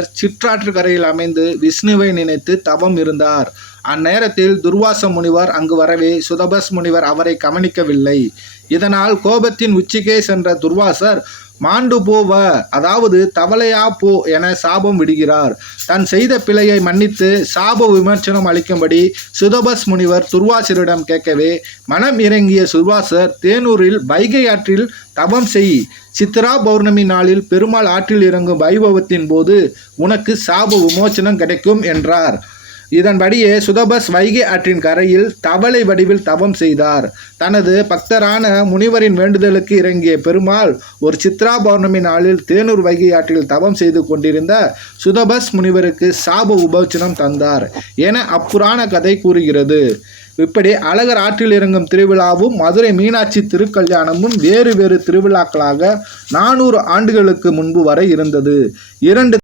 முனிவர் சிற்றாற்று கரையில் அமைந்து விஷ்ணுவை நினைத்து தவம் இருந்தார். அந்நேரத்தில் துர்வாச முனிவர் அங்கு வரவே சுதபஸ் முனிவர் அவரை கவனிக்கவில்லை. இதனால் கோபத்தின் உச்சிக்கே சென்ற துர்வாசர் மாண்டு போவ அதாவது தவளையா போ என சாபம் விடுகிறார். தன் செய்த பிழையை மன்னித்து சாப விமர்சனம் அளிக்கும்படி சுதபஸ் முனிவர் துர்வாசரிடம் கேட்கவே மனம் இறங்கிய சுர்வாசர் தேனூரில் வைகை ஆற்றில் தவம் செய். சித்ரா பௌர்ணமி நாளில் பெருமாள் ஆற்றில் இறங்கும் வைபவத்தின் போது உனக்கு சாப விமோச்சனம் கிடைக்கும் என்றார். இதன்படியே சுதபஸ் வைகை ஆற்றின் கரையில் தவளை வடிவில் தவம் செய்தார். தனது பக்தரான முனிவரின் வேண்டுதலுக்கு இறங்கிய பெருமாள் ஒரு சித்ரா பௌர்ணமி நாளில் தேனூர் வைகை ஆற்றில் தவம் செய்து கொண்டிருந்த சுதபஸ் முனிவருக்கு சாப உபோச்சனம் தந்தார் என அப்புராண கதை கூறுகிறது. இப்படி அழகர் ஆற்றில் இறங்கும் திருவிழாவும் மதுரை மீனாட்சி திருக்கல்யாணமும் வேறு வேறு திருவிழாக்களாக நானூறு ஆண்டுகளுக்கு முன்பு வரை இருந்தது. இரண்டு